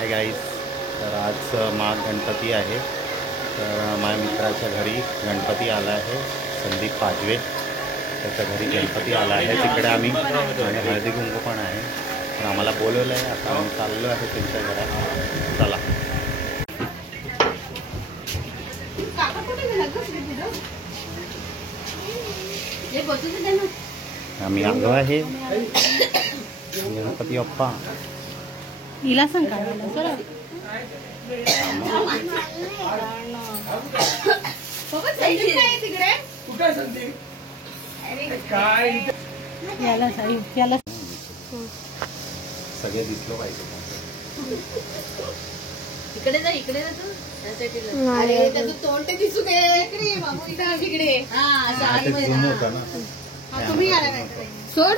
Hi guys, तर आज माघ गणपती आहे. तर माझ्या मित्राच्या घरी गणपती आला आहे. संदीप पाजवे त्याच्या घरी गणपती आला आहे. तिकडे आम्ही आणि हळदी कुंकू पण आहे. तर आम्हाला बोलवलं आहे. आता आम्ही चाललो आहे त्यांच्या घरात. चला. आम्ही आलो आहे गणपती बाप्पा. हिला सांग काय सगळे दिसलो पाहिजे. इकडे जा, इकडे जा तू. अरे त्याचं तोंड ते दिसू दे. इकडे तुम्ही आला काय सोड.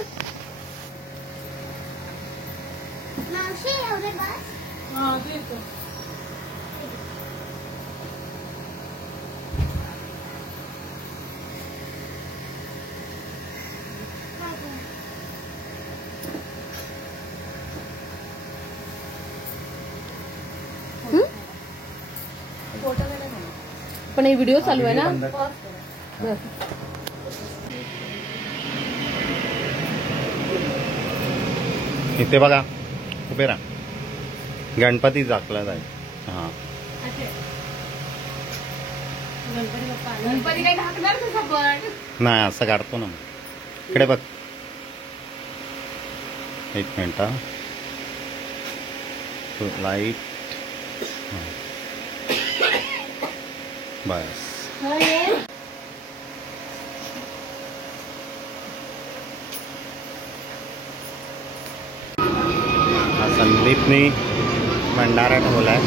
पण हे व्हिडिओ चालू आहे ना. इथे बघा, उभे राहा. गणपती झाकला जाईल. हा, गणपती काही ढाकणार कसं पण नाही, असं काढतो ना. इकडे बघ, एक मिनिट. लाईट बस. संदीपने भंडारा ठेवलाय.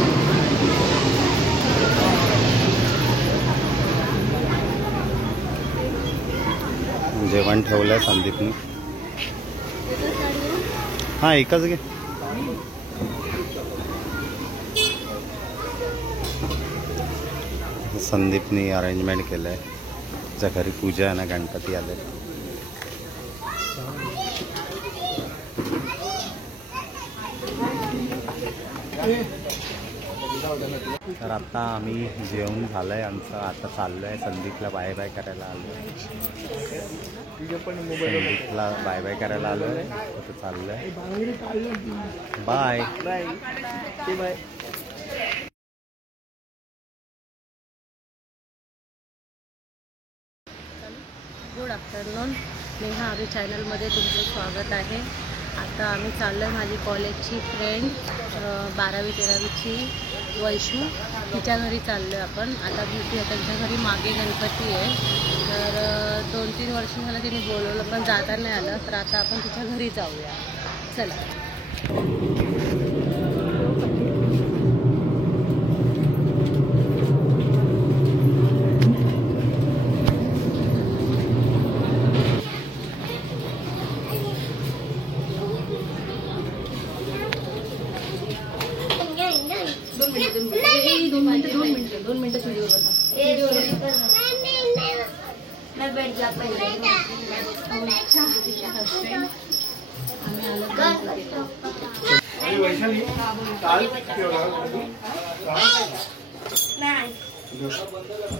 जेवण ठेवलंय संदीपने. हा, एकच घे. संदीपने अरेंजमेंट केलंय. त्याच्या घरी पूजा आहे ना, गणपती आले. तर आता आम्ही जेवण झालंय आमचं. आता चाललोय संदीपला बाय बाय करायला आलोय. संदीपला बाय बाय करायला आलोय. आता चाललोय. Bye bye. Good afternoon. Neha आम्ही चॅनलमध्ये तुमचं स्वागत आहे. आता आम्ही चाललो आहे माझी कॉलेजची फ्रेंड 12वी-13वीची वैशू, तिच्या घरी चाललो आहे आपण. आता त्यांच्या घरी मागे गणपती आहे. तर 2-3 वर्ष झालं तिने बोलवलं पण जाता नाही आलं. तर आता आपण तिच्या घरी जाऊया. चला. दोन मिनिटं व्हिडिओ बघा.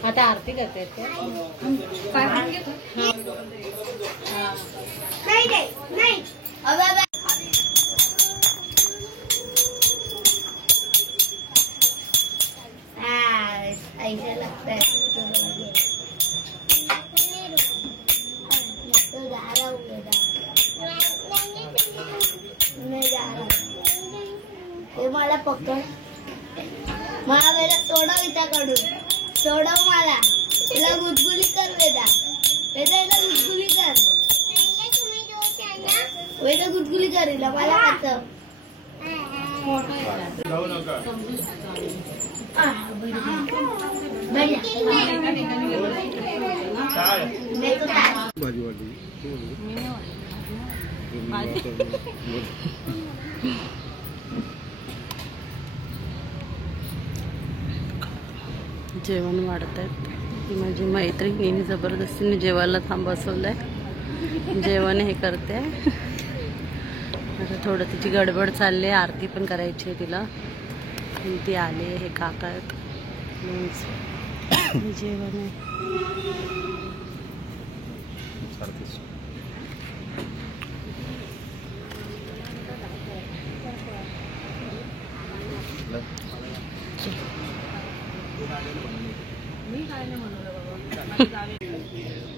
आता आरती करते. ऐसा लगता है तो जा रहा हूँ. मैं जा रहा हूँ. ते मला पकड. मला वेळा सोडव इथं सोडव मला. त्याला गुदगुली कर बेटा. बेटा याला गुदगुली कर. बेटा गुदगुली कर हिला. मला कसं जेवण वाढत आहेत. माझी मैत्रिणीने जबरदस्तीने जेवायला बसवलंय. जेवण हे करते. आता थोडं तिची गडबड चालली आहे. आरती पण करायची आहे तिला. ते आले, हे काका जेवण आहे.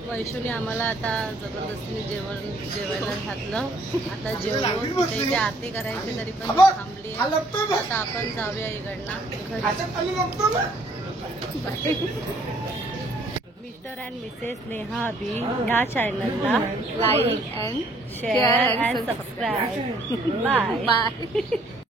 वैशूने आम्हाला आता जबरदस्तीने जेवायला घातलं. आता जेवलो. तिथे आरती करायची तरी पण थांबली. आता आपण जाऊया इकडनं. मिस्टर अँड मिसेस नेहा अभी ह्या चॅनलला like and share and subscribe. Bye.